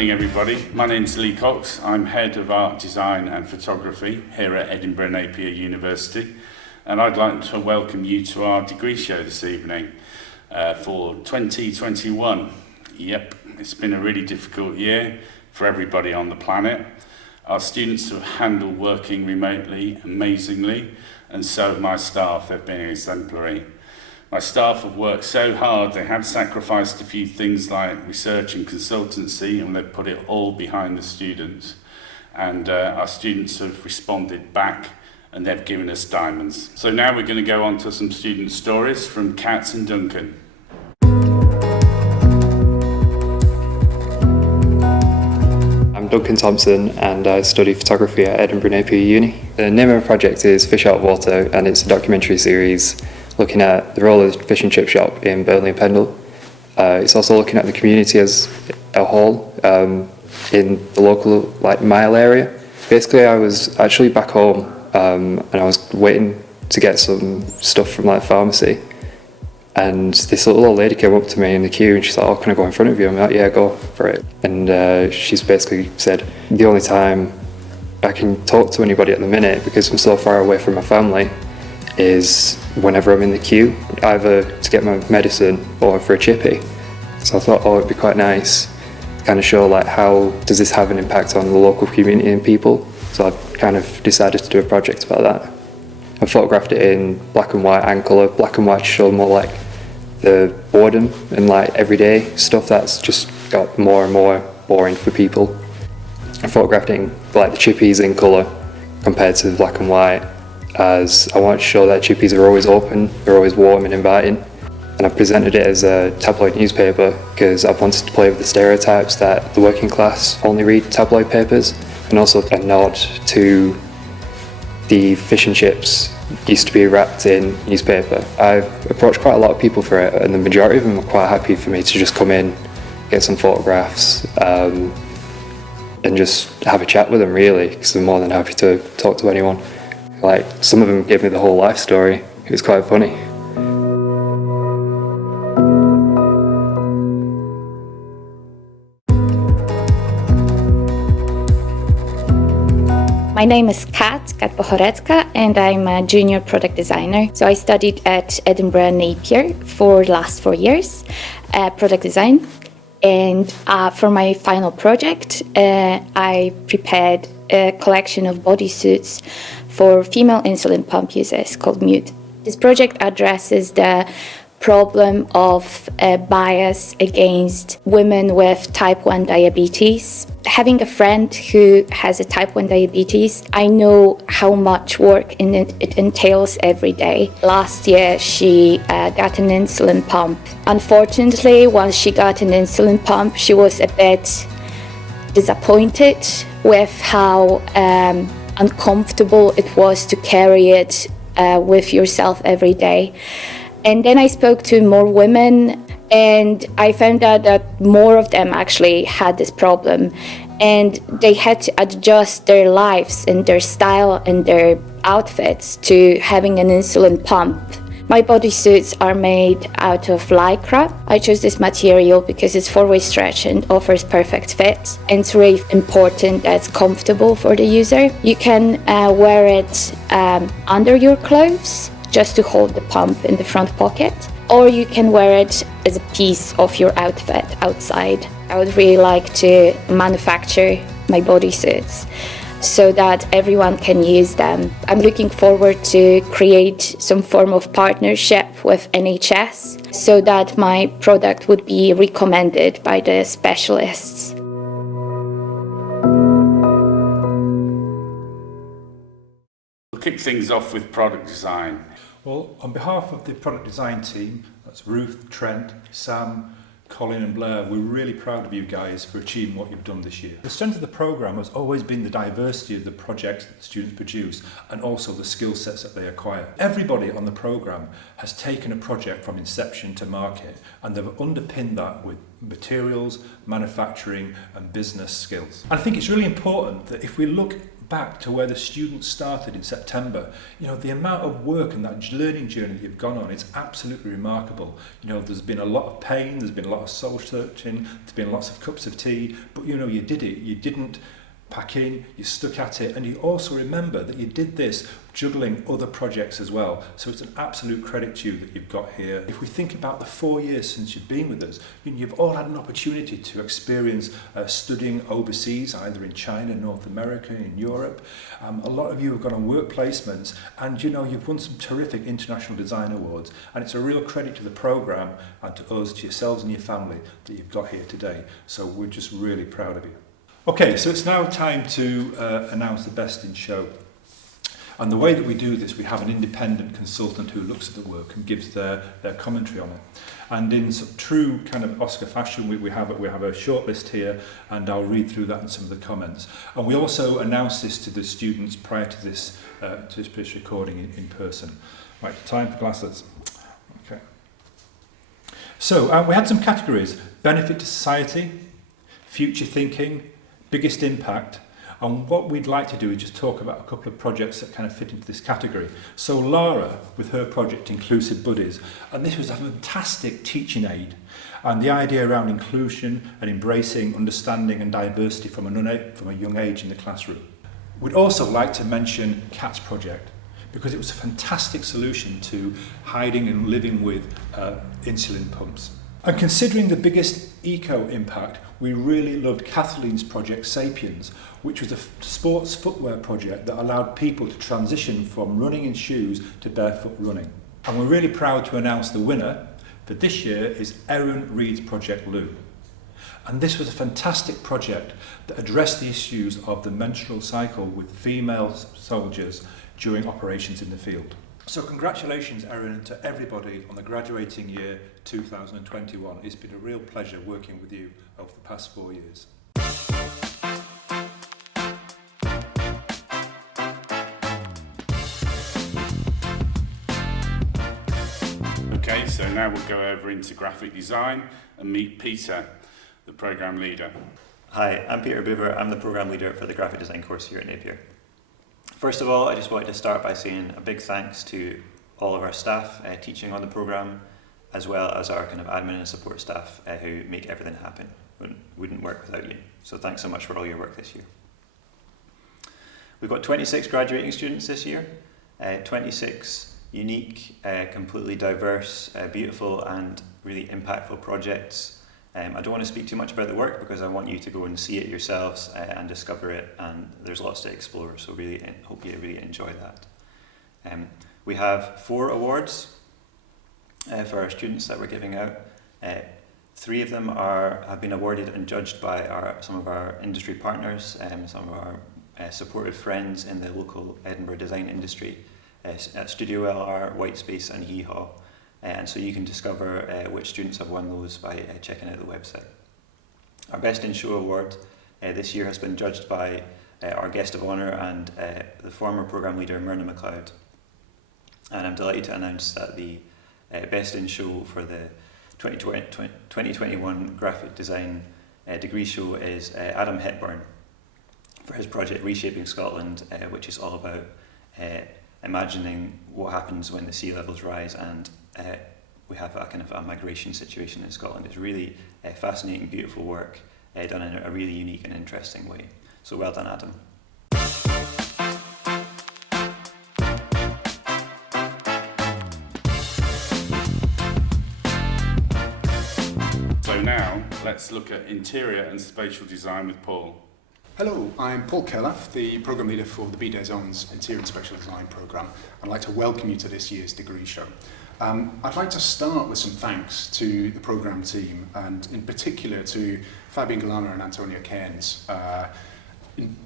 evening, everybody. My name's Lee Cox. I'm Head of Art, Design and Photography here at Edinburgh Napier University, and I'd like to welcome you to our degree show this evening for 2021. Yep, it's been a really difficult year for everybody on the planet. Our students have handled working remotely amazingly, and so have my staff. They've been exemplary. My staff have worked so hard, they have sacrificed a few things like research and consultancy, and they've put it all behind the students. And our students have responded back, and they've given us diamonds. So now we're going to go on to some student stories from Kat and Duncan. I'm Duncan Thompson and I study photography at Edinburgh Napier Uni. The name of my project is Fish Out of Water, and it's a documentary series looking at the role of the fish and chip shop in Burnley and Pendle. It's also looking at the community as a whole in the local mile area. Basically, I was actually back home and I was waiting to get some stuff from the pharmacy, and this little old lady came up to me in the queue and she's like, "Oh, can I go in front of you?" I'm like, "Yeah, go for it." And she's basically said, "The only time I can talk to anybody at the minute, because I'm so far away from my family, is whenever I'm in the queue, either to get my medicine or for a chippy." So I thought, it'd be quite nice to kind of show how does this have an impact on the local community and people. So I kind of decided to do a project about that. I photographed it in black and white and colour. Black and white to show more the boredom and everyday stuff that's just got more and more boring for people. I photographed it in the chippies in colour compared to the black and white, as I want to show that chippies are always open, they're always warm and inviting. And I presented it as a tabloid newspaper because I wanted to play with the stereotypes that the working class only read tabloid papers, and also a nod to the fish and chips used to be wrapped in newspaper. I've approached quite a lot of people for it, and the majority of them are quite happy for me to just come in, get some photographs, and just have a chat with them really, because I'm more than happy to talk to anyone. Some of them gave me the whole life story. It was quite funny. My name is Kat Pochorecka, and I'm a junior product designer. So I studied at Edinburgh Napier for the last 4 years, product design. And for my final project, I prepared a collection of bodysuits for female insulin pump users called Mute. This project addresses the problem of bias against women with type 1 diabetes. Having a friend who has a type 1 diabetes, I know how much work it entails every day. Last year, she got an insulin pump. Unfortunately, once she got an insulin pump, she was a bit disappointed with how uncomfortable it was to carry it with yourself every day. And then I spoke to more women, and I found out that more of them actually had this problem, and they had to adjust their lives and their style and their outfits to having an insulin pump. My bodysuits are made out of lycra. I chose this material because it's 4-way stretch and offers perfect fit. And it's really important that it's comfortable for the user. You can wear it under your clothes, just to hold the pump in the front pocket, or you can wear it as a piece of your outfit outside. I would really like to manufacture my bodysuits so that everyone can use them. I'm looking forward to create some form of partnership with NHS so that my product would be recommended by the specialists. We'll kick things off with product design. Well, on behalf of the product design team, that's Ruth, Trent, Sam, Colin and Blair, we're really proud of you guys for achieving what you've done this year. The strength of the programme has always been the diversity of the projects that the students produce, and also the skill sets that they acquire. Everybody on the programme has taken a project from inception to market, and they've underpinned that with materials, manufacturing and business skills. And I think it's really important that if we look back to where the students started in September, you know, the amount of work and that learning journey that you've gone on, it's absolutely remarkable. You know, there's been a lot of pain, there's been a lot of soul searching, there's been lots of cups of tea, but you know, you did it. You didn't pack in, you stuck at it, and you also remember that you did this juggling other projects as well. So it's an absolute credit to you that you've got here. If we think about the 4 years since you've been with us, you've all had an opportunity to experience studying overseas, either in China, North America, in Europe. A lot of you have gone on work placements, and you know, you've won some terrific international design awards, and it's a real credit to the programme and to us, to yourselves and your family, that you've got here today. So we're just really proud of you. Okay, so it's now time to announce the Best in Show. And the way that we do this, we have an independent consultant who looks at the work and gives their commentary on it. And in some true kind of Oscar fashion, we have a short list here, and I'll read through that and some of the comments. And we also announce this to the students prior to this recording in person. Right, time for glasses. Okay. So we had some categories: benefit to society, future thinking, biggest impact, and what we'd like to do is just talk about a couple of projects that kind of fit into this category. So Lara, with her project Inclusive Buddies, and this was a fantastic teaching aid, and the idea around inclusion and embracing understanding and diversity from a young age in the classroom. We'd also like to mention Cat's project, because it was a fantastic solution to hiding and living with insulin pumps. And considering the biggest eco-impact, we really loved Kathleen's project Sapiens, which was a sports footwear project that allowed people to transition from running in shoes to barefoot running. And we're really proud to announce the winner for this year is Erin Reed's Project Lou. And this was a fantastic project that addressed the issues of the menstrual cycle with female soldiers during operations in the field. So congratulations, Erin, to everybody on the graduating year 2021. It's been a real pleasure working with you over the past 4 years. Okay, so now we'll go over into graphic design and meet Peter, the programme leader. Hi, I'm Peter Buwert. I'm the programme leader for the graphic design course here at Napier. First of all, I just wanted to start by saying a big thanks to all of our staff teaching on the programme, as well as our kind of admin and support staff who make everything happen. Wouldn't work without you. So thanks so much for all your work this year. We've got 26 graduating students this year, 26 unique, completely diverse, beautiful and really impactful projects. I don't want to speak too much about the work because I want you to go and see it yourselves and discover it, and there's lots to explore, so really hope you really enjoy that. We have 4 awards for our students that we're giving out. 3 of them have been awarded and judged by some of our industry partners, some of our supportive friends in the local Edinburgh design industry, at Studio LR, Whitespace and Hee Haw. And so you can discover which students have won those by checking out the website. Our Best in Show award this year has been judged by our guest of honour and the former programme leader Myrna MacLeod. And I'm delighted to announce that the Best in Show for the 2021 Graphic Design Degree Show is Adam Hepburn for his project Reshaping Scotland, which is all about imagining what happens when the sea levels rise and we have a kind of a migration situation in Scotland. It's really fascinating, beautiful work done in a really unique and interesting way. So well done, Adam. So now let's look at interior and spatial design with Paul. Hello, I'm Paul Kerlaff, the Programme Leader for the BDes Interior and Spatial Design Programme. I'd like to welcome you to this year's degree show. I'd like to start with some thanks to the programme team, and in particular to Fabian Galana and Antonia Cairns.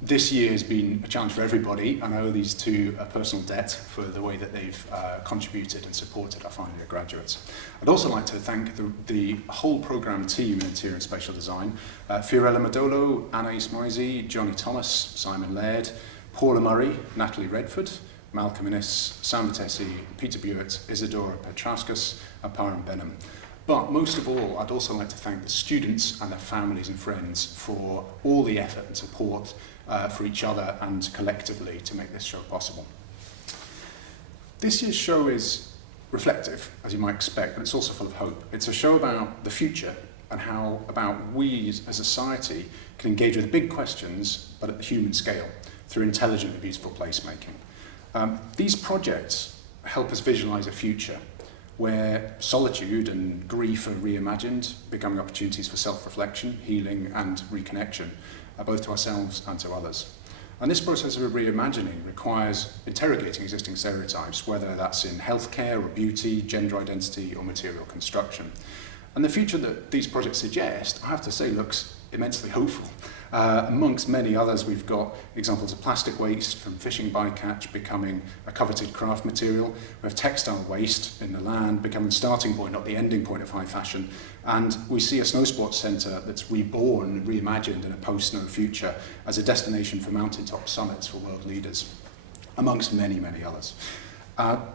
This year has been a challenge for everybody, and I owe these two a personal debt for the way that they've contributed and supported our final year graduates. I'd also like to thank the whole programme team in Interior and Spatial Design, Fiorella Madolo, Anna Ismaisi, Johnny Thomas, Simon Laird, Paula Murray, Natalie Redford, Malcolm Innes, Sam Vitesi, Peter Buwert, Isadora Petrauskas, and Param Benham. But most of all, I'd also like to thank the students and their families and friends for all the effort and support for each other and collectively to make this show possible. This year's show is reflective, as you might expect, but it's also full of hope. It's a show about the future and how about we as a society can engage with big questions, but at the human scale, through intelligent and beautiful placemaking. These projects help us visualize a future where solitude and grief are reimagined, becoming opportunities for self-reflection, healing and reconnection, both to ourselves and to others. And this process of reimagining requires interrogating existing stereotypes, whether that's in healthcare or beauty, gender identity or material construction. And the future that these projects suggest, I have to say, looks immensely hopeful. Amongst many others, we've got examples of plastic waste from fishing bycatch becoming a coveted craft material. We have textile waste in the land becoming the starting point, not the ending point of high fashion. And we see a snow sports centre that's reborn and reimagined in a post-snow future as a destination for mountaintop summits for world leaders, amongst many, many others.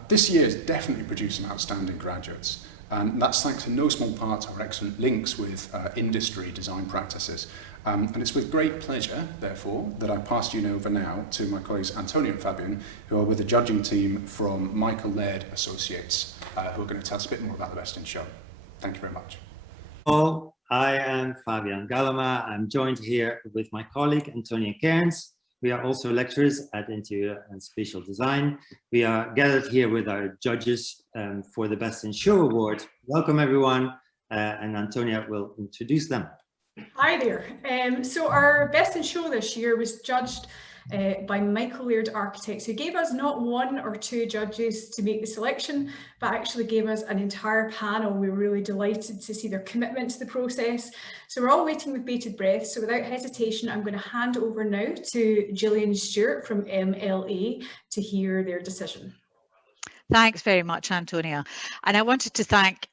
This year has definitely produced some outstanding graduates. And that's thanks in no small part to our excellent links with industry design practices. And it's with great pleasure, therefore, that I pass you over now to my colleagues Antonia and Fabian, who are with the judging team from Michael Laird Associates, who are going to tell us a bit more about the Best in Show. Thank you very much. Hello, I am Fabian Galama. I'm joined here with my colleague Antonia Cairns. We are also lecturers at Interior and Spatial Design. We are gathered here with our judges for the Best in Show Award. Welcome everyone, and Antonia will introduce them. Hi there. So our Best in Show this year was judged by Michael Laird Architects, who gave us not one or two judges to make the selection, but actually gave us an entire panel. We were really delighted to see their commitment to the process. So we're all waiting with bated breath. So without hesitation, I'm going to hand over now to Gillian Stewart from MLA to hear their decision. Thanks very much, Antonia. And I wanted to thank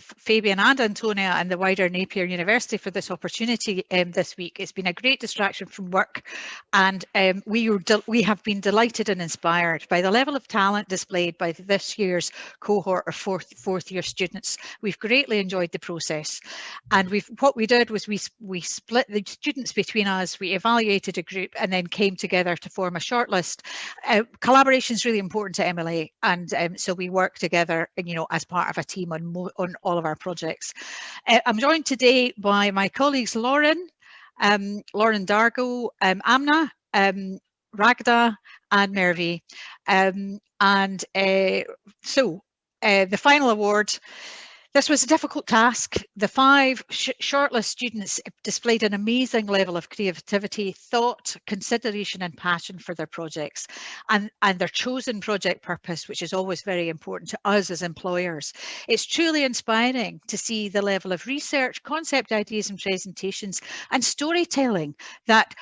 Fabian and Antonia and the wider Napier University for this opportunity this week. It's been a great distraction from work, and we have been delighted and inspired by the level of talent displayed by this year's cohort of fourth year students. We've greatly enjoyed the process, and what we did was we split the students between us, we evaluated a group and then came together to form a shortlist. Collaboration is really important to MLA, and so we work together, as part of a team on all of our projects. I'm joined today by my colleagues Lauren Dargo, Amna, Ragda, and Mervi. The final award. This was a difficult task. The 5 shortlist students displayed an amazing level of creativity, thought, consideration and passion for their projects and their chosen project purpose, which is always very important to us as employers. It's truly inspiring to see the level of research, concept ideas and presentations and storytelling that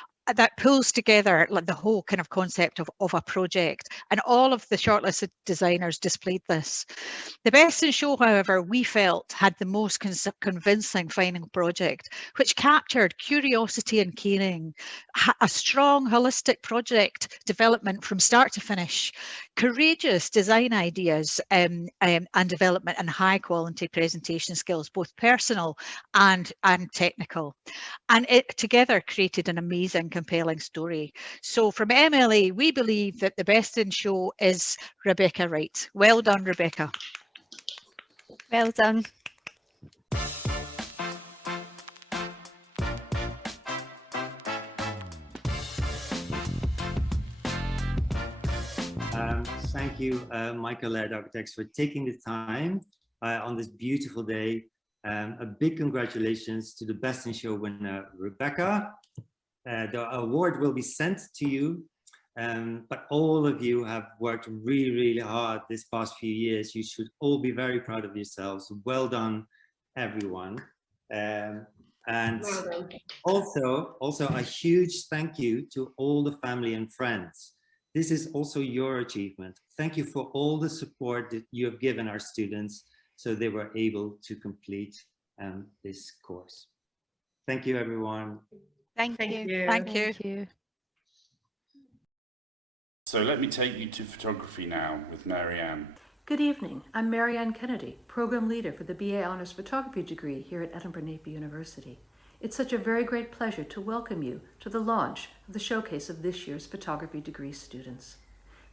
pulls together the whole kind of concept of a project, and all of the shortlisted designers displayed this. The Best in Show, however, we felt had the most convincing final project, which captured curiosity and caring, a strong holistic project development from start to finish, courageous design ideas and development, and high quality presentation skills, both personal and technical. And it together created an amazing, compelling story. So from MLA, we believe that the Best in Show is Rebecca Wright. Well done, Rebecca. Well done. Thank you, Michael Laird Architects, for taking the time on this beautiful day. A big congratulations to the Best in Show winner, Rebecca. The award will be sent to you, but all of you have worked really, really hard this past few years. You should all be very proud of yourselves. Well done, everyone. And also a huge thank you to all the family and friends. This is also your achievement. Thank you for all the support that you have given our students so they were able to complete this course. Thank you, everyone. Thank you. So let me take you to photography now with Marianne. Good evening. I'm Marianne Kennedy, Program Leader for the BA Honours Photography degree here at Edinburgh Napier University. It's such a very great pleasure to welcome you to the launch of the showcase of this year's photography degree students.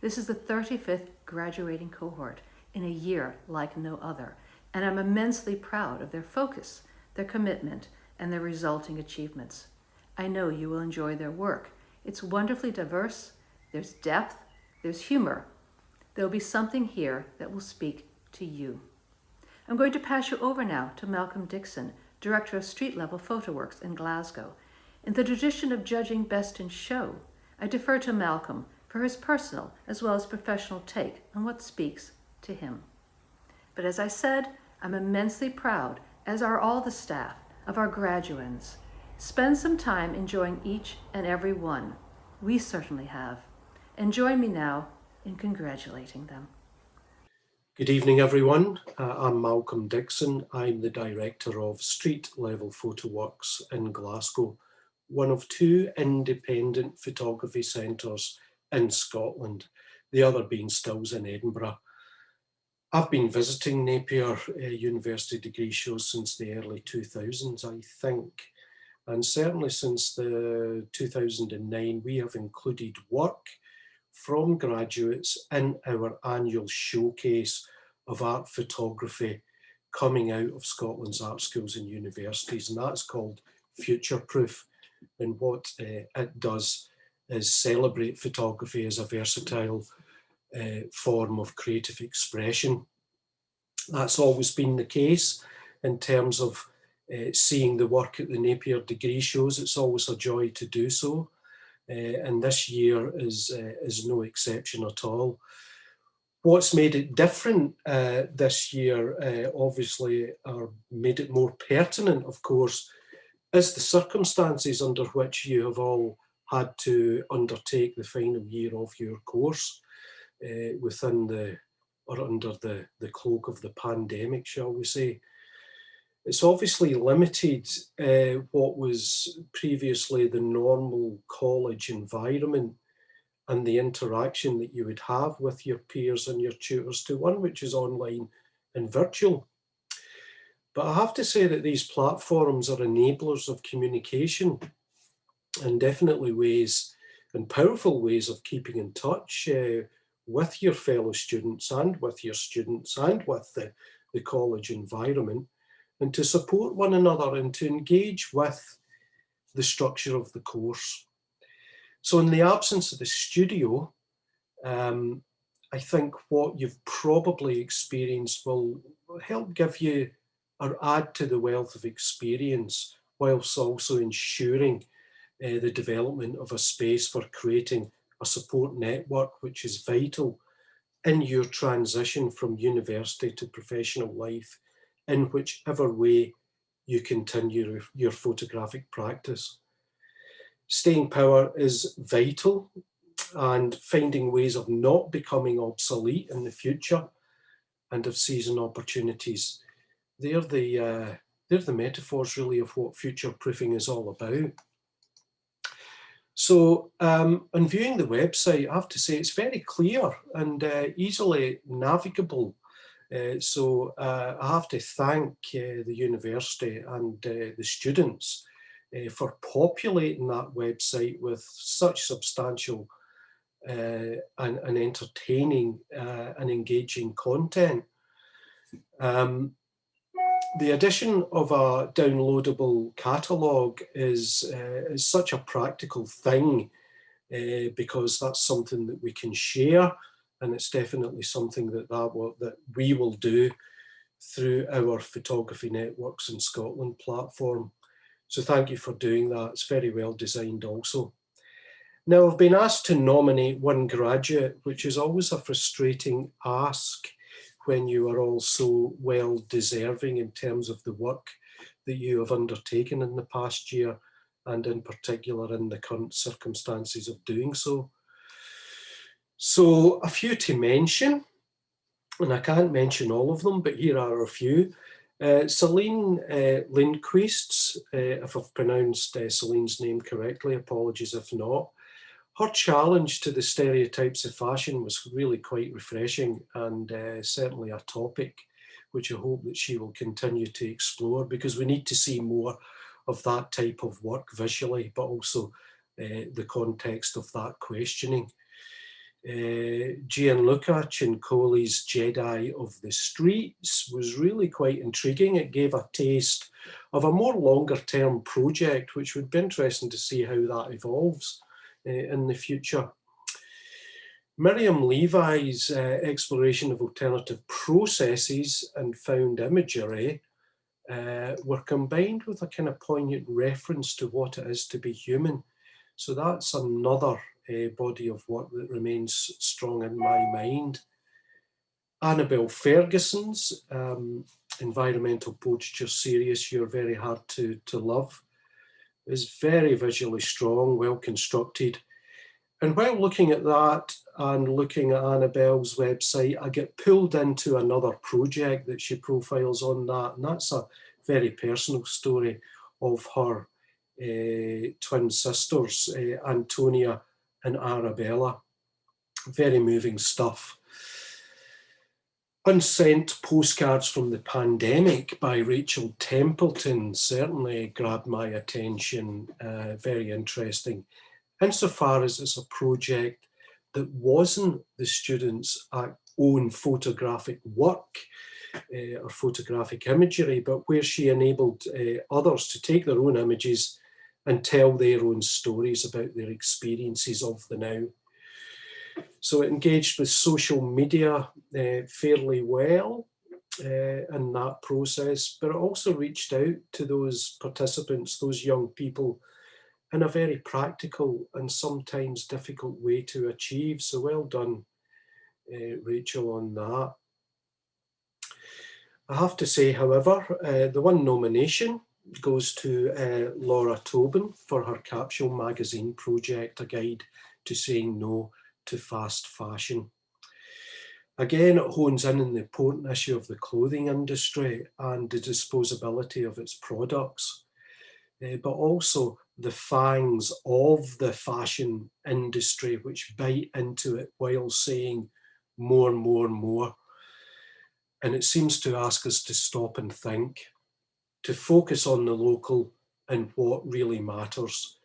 This is the 35th graduating cohort in a year like no other, and I'm immensely proud of their focus, their commitment, and their resulting achievements. I know you will enjoy their work. It's wonderfully diverse, there's depth, there's humor. There'll be something here that will speak to you. I'm going to pass you over now to Malcolm Dixon, Director of Street Level Photo Works in Glasgow. In the tradition of judging best in show, I defer to Malcolm for his personal as well as professional take on what speaks to him. But as I said, I'm immensely proud, as are all the staff, of our graduands. Spend some time enjoying each and every one. We certainly have. And join me now in congratulating them. Good evening, everyone. I'm Malcolm Dixon. I'm the Director of Street Level Photo Works in Glasgow, one of two independent photography centres in Scotland, the other being Stills in Edinburgh. I've been visiting Napier University Degree Shows since the early 2000s, I think, and certainly since the 2009 we have included work from graduates in our annual showcase of art photography coming out of Scotland's art schools and universities, and that's called Future Proof. And what it does is celebrate photography as a versatile form of creative expression. That's always been the case in terms of seeing the work at the Napier Degree Shows. It's always a joy to do so. And this year is no exception at all. What's made it different this year, obviously, or made it more pertinent, of course, is the circumstances under which you have all had to undertake the final year of your course within under the cloak of the pandemic, shall we say. It's obviously limited what was previously the normal college environment and the interaction that you would have with your peers and your tutors to one which is online and virtual. But I have to say that these platforms are enablers of communication and definitely ways and powerful ways of keeping in touch with your fellow students and with your students and with the college environment, and to support one another and to engage with the structure of the course. So in the absence of the studio, I think what you've probably experienced will help give you or add to the wealth of experience, whilst also ensuring the development of a space for creating a support network, which is vital in your transition from university to professional life, in whichever way you continue your photographic practice. Staying power is vital, and finding ways of not becoming obsolete in the future and of seizing opportunities. They're the metaphors really of what future proofing is all about. So on viewing the website, I have to say it's very clear and easily navigable. So I have to thank the university and the students for populating that website with such substantial and entertaining and engaging content. The addition of a downloadable catalogue is such a practical thing because that's something that we can share, and it's definitely something that we will do through our Photography Networks in Scotland platform. So thank you for doing that. It's very well designed also. Now, I've been asked to nominate one graduate, which is always a frustrating ask when you are all so well deserving in terms of the work that you have undertaken in the past year, and in particular in the current circumstances of doing so. So a few to mention, and I can't mention all of them, but here are a few. Celine Lindquist, if I've pronounced Celine's name correctly, apologies if not. Her challenge to the stereotypes of fashion was really quite refreshing, and certainly a topic which I hope that she will continue to explore, because we need to see more of that type of work visually, but also the context of that questioning. Gianluca Cincoli's Jedi of the Streets was really quite intriguing. It gave a taste of a more longer term project, which would be interesting to see how that evolves in the future. Miriam Levi's exploration of alternative processes and found imagery were combined with a kind of poignant reference to what it is to be human. So that's another body of work that remains strong in my mind. Annabel Ferguson's environmental portraiture series, You're Very Hard to Love, is very visually strong, well constructed. And while looking at that and looking at Annabel's website, I get pulled into another project that she profiles on that, and that's a very personal story of her twin sisters, Antonia and Arabella. Very moving stuff. Unsent Postcards from the Pandemic by Rachel Templeton certainly grabbed my attention, very interesting, insofar as it's a project that wasn't the students' own photographic work or photographic imagery, but where she enabled others to take their own images and tell their own stories about their experiences of the now. So it engaged with social media fairly well in that process, but it also reached out to those participants, those young people, in a very practical and sometimes difficult way to achieve. So well done, Rachel, on that. I have to say, however, the one nomination goes to Laura Tobin for her Capsule magazine project, A Guide to Saying No to Fast Fashion. Again, it hones in on the important issue of the clothing industry and the disposability of its products, but also the fangs of the fashion industry which bite into it while saying more and more and more. And it seems to ask us to stop and think, to focus on the local and what really matters.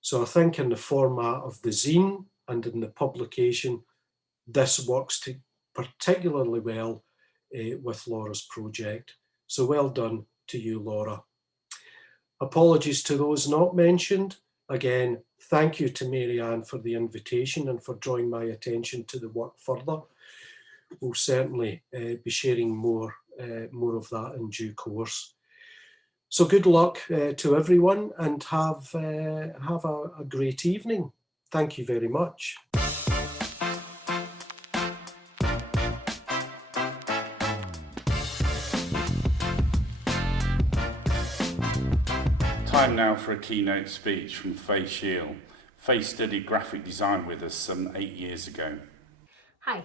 So I think in the format of the zine and in the publication, this works particularly well with Laura's project. So well done to you, Laura. Apologies to those not mentioned. Again, thank you to Mary-Anne for the invitation and for drawing my attention to the work further. We'll certainly be sharing more of that in due course. So good luck to everyone, and have a great evening. Thank you very much. Time now for a keynote speech from Faye Shield. Faye studied graphic design with us some 8 years ago. Hi,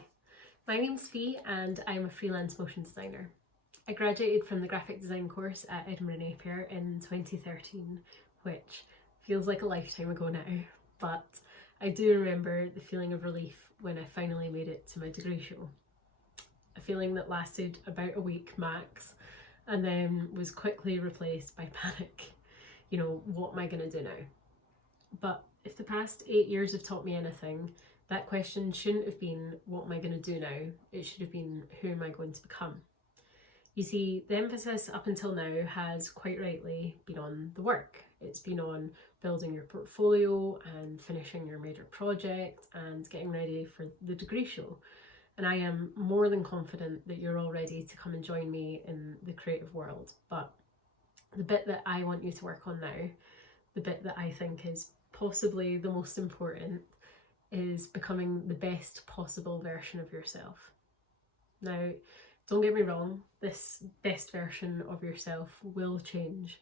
my name's Faye and I'm a freelance motion designer. I graduated from the graphic design course at Edinburgh Napier in 2013, which feels like a lifetime ago now, but I do remember the feeling of relief when I finally made it to my degree show. A feeling that lasted about a week max and then was quickly replaced by panic. You know, what am I going to do now? But if the past 8 years have taught me anything, that question shouldn't have been, what am I going to do now? It should have been, who am I going to become? You see, the emphasis up until now has quite rightly been on the work. It's been on building your portfolio and finishing your major project and getting ready for the degree show. And I am more than confident that you're all ready to come and join me in the creative world. But the bit that I want you to work on now, the bit that I think is possibly the most important, is becoming the best possible version of yourself. Now, don't get me wrong, this best version of yourself will change.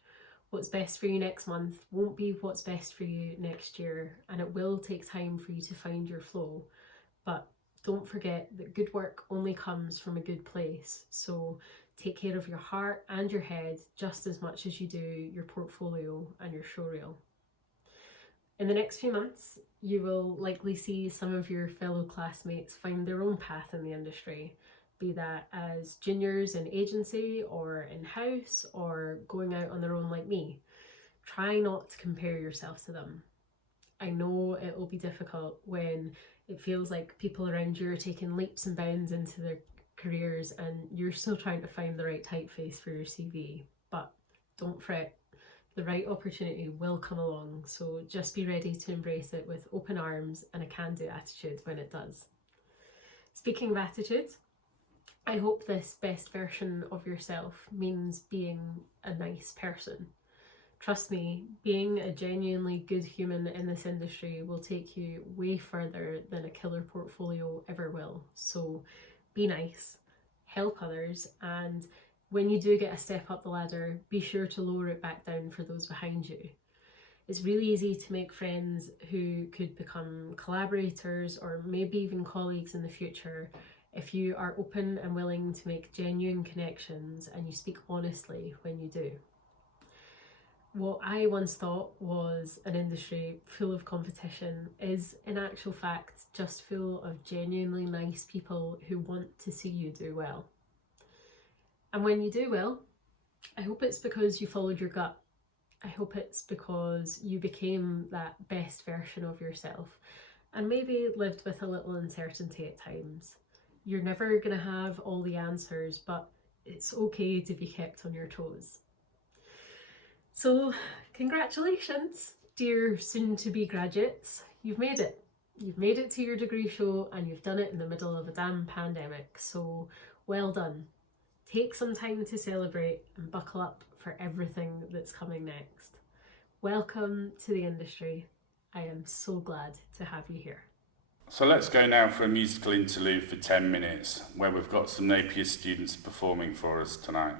What's best for you next month won't be what's best for you next year, and it will take time for you to find your flow. But don't forget that good work only comes from a good place. So take care of your heart and your head just as much as you do your portfolio and your showreel. In the next few months, you will likely see some of your fellow classmates find their own path in the industry, be that as juniors in agency or in-house or going out on their own like me. try not to compare yourself to them. I know it will be difficult when it feels like people around you are taking leaps and bounds into their careers and you're still trying to find the right typeface for your CV, but don't fret. The right opportunity will come along, so just be ready to embrace it with open arms and a can-do attitude when it does. Speaking of attitude, I hope this best version of yourself means being a nice person. Trust me, being a genuinely good human in this industry will take you way further than a killer portfolio ever will. So be nice, help others, and when you do get a step up the ladder, be sure to lower it back down for those behind you. It's really easy to make friends who could become collaborators or maybe even colleagues in the future if you are open and willing to make genuine connections and you speak honestly when you do. What I once thought was an industry full of competition is in actual fact just full of genuinely nice people who want to see you do well. And when you do well, I hope it's because you followed your gut. I hope it's because you became that best version of yourself and maybe lived with a little uncertainty at times. You're never going to have all the answers, but it's okay to be kept on your toes. So congratulations, dear soon-to-be graduates. You've made it. You've made it to your degree show and you've done it in the middle of a damn pandemic, so well done. Take some time to celebrate and buckle up for everything that's coming next. Welcome to the industry. I am so glad to have you here. So let's go now for a musical interlude for 10 minutes, where we've got some Napier students performing for us tonight.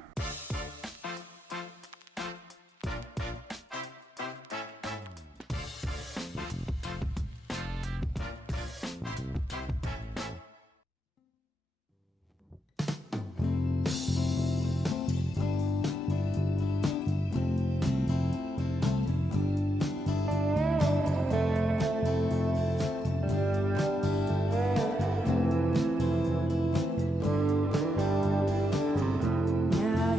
Now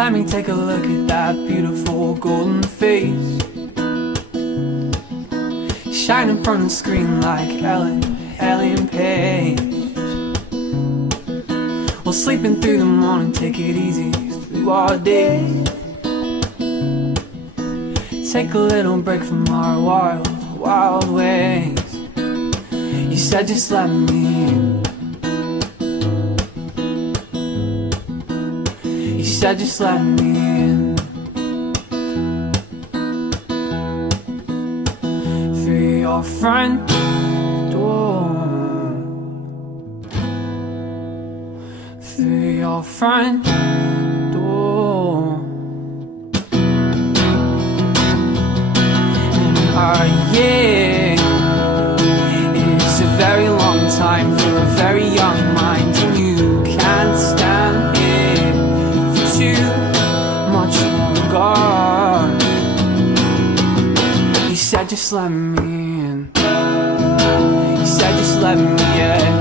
Let me take a look at that beautiful golden face, shining from the screen like Ellen Page. Well, sleeping through the morning, take it easy through our day. Take a little break from our wild, wild ways. You said just let me in. You said just let me in. Through your front door. Through your front door. And yeah, it's a very long time for a very young mind, and you can't stand here for too much longer. You said just let me in. You said just let me in.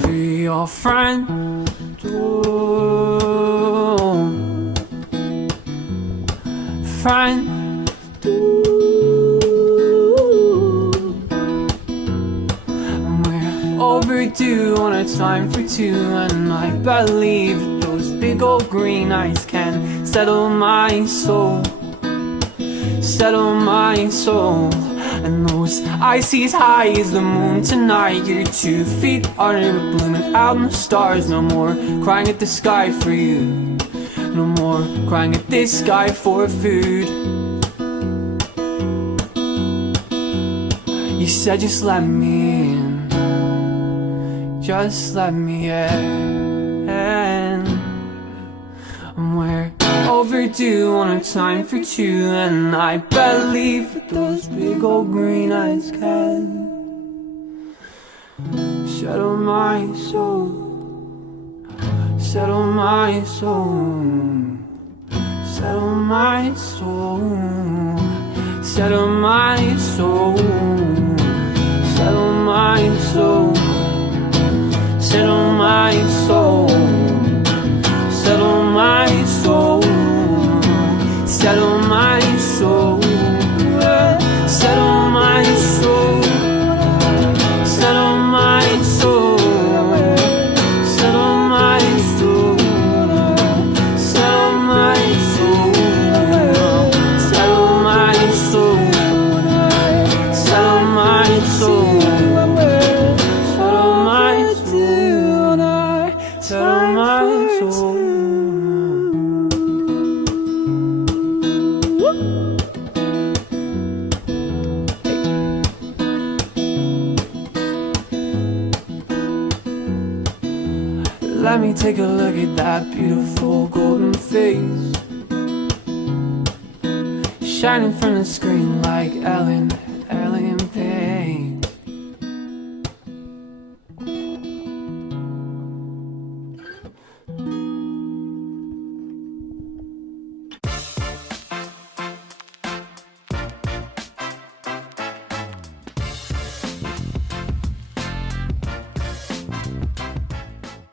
Through your front door. Front door. And we're overdue on a time for two, and I believe that those big old green eyes can settle my soul. Settle my soul. And those eyes see as high as the moon tonight. Your 2 feet under the blooming out in the stars. No more crying at the sky for you. No more crying at this sky for food. You said just let me in. Just let me in. And we're overdue on a time for two, and I believe that those big old green eyes can settle my soul. Settle my soul. Settle my soul. Settle my soul. Settle my soul. Settle my soul. Settle my soul. Settle my soul. Settle my soul. Settle my soul. Settle my soul. Settle my soul. Settle my soul. Settle my soul. Settle my soul. Settle my soul. Let me take a look at that beautiful golden face, shining from the screen like Ellen Page.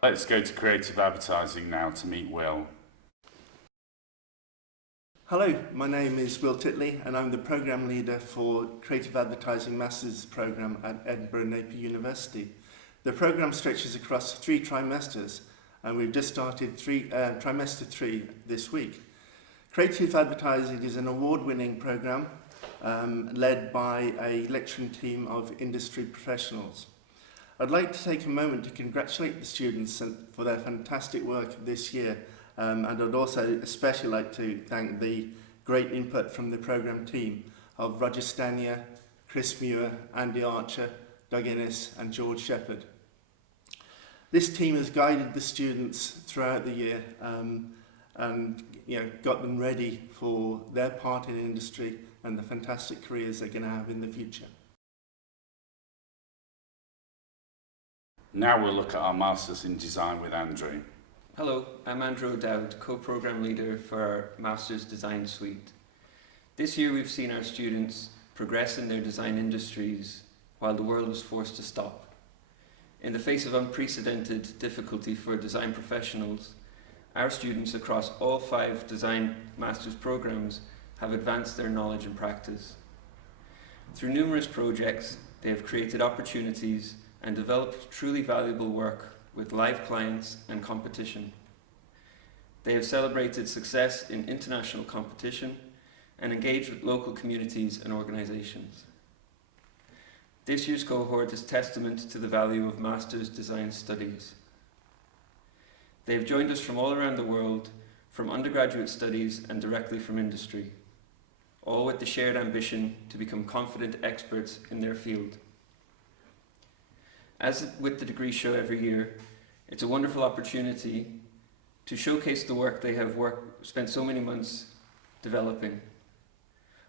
Let's go to creative advertising now to meet Will. Hello, my name is Will Titley and I'm the Programme Leader for Creative Advertising Masters Programme at Edinburgh Napier University. The programme stretches across 3 trimesters and we've just started trimester 3 this week. Creative Advertising is an award-winning programme led by a lecturing team of industry professionals. I'd like to take a moment to congratulate the students for their fantastic work this year, and I'd also especially like to thank the great input from the programme team of Roger Stanier, Chris Muir, Andy Archer, Doug Innes and George Shepherd. This team has guided the students throughout the year and got them ready for their part in industry and the fantastic careers they're going to have in the future. Now we'll look at our Masters in Design with Andrew. Hello, I'm Andrew O'Dowd, Co-Programme Leader for our Masters Design Suite. This year we've seen our students progress in their design industries while the world was forced to stop. In the face of unprecedented difficulty for design professionals, our students across all 5 design master's programs have advanced their knowledge and practice. Through numerous projects, they have created opportunities and developed truly valuable work with live clients and competition. They have celebrated success in international competition and engaged with local communities and organisations. This year's cohort is testament to the value of Master's Design Studies. They have joined us from all around the world, from undergraduate studies and directly from industry, all with the shared ambition to become confident experts in their field. As with the degree show every year, it's a wonderful opportunity to showcase the work they have spent so many months developing.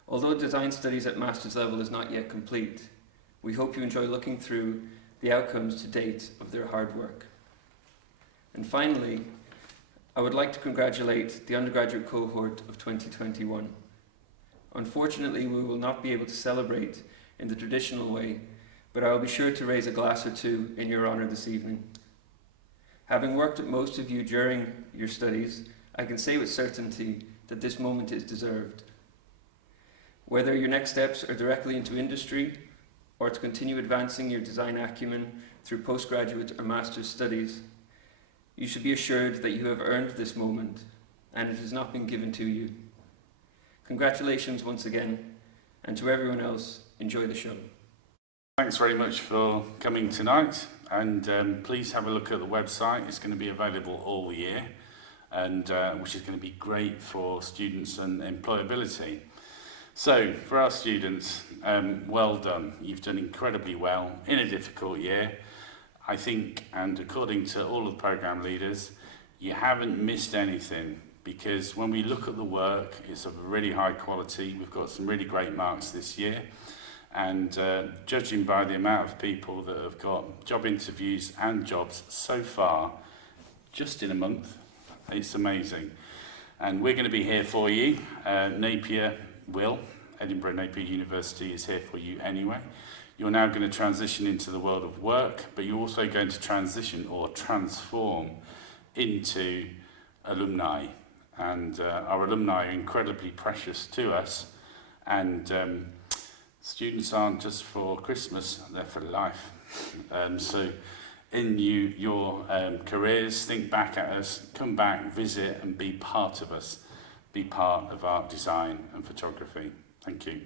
Although design studies at master's level is not yet complete, we hope you enjoy looking through the outcomes to date of their hard work. And finally, I would like to congratulate the undergraduate cohort of 2021. Unfortunately, we will not be able to celebrate in the traditional way, but I will be sure to raise a glass or two in your honour this evening. Having worked with most of you during your studies, I can say with certainty that this moment is deserved. Whether your next steps are directly into industry or to continue advancing your design acumen through postgraduate or master's studies, you should be assured that you have earned this moment and it has not been given to you. Congratulations once again, and to everyone else, enjoy the show. Thanks very much for coming tonight, and please have a look at the website. It's going to be available all year, and which is going to be great for students and employability. So, for our students, well done. You've done incredibly well in a difficult year. I think, and according to all of the programme leaders, you haven't missed anything, because when we look at the work, it's of really high quality. We've got some really great marks this year. And judging by the amount of people that have got job interviews and jobs so far, just in a month, it's amazing. And we're going to be here for you. Edinburgh Napier University is here for you anyway. You're now going to transition into the world of work, but you're also going to transition or transform into alumni. And our alumni are incredibly precious to us. And students aren't just for Christmas, they're for life. So in your careers, think back at us, come back, visit and be part of us. Be part of art, design and photography. Thank you.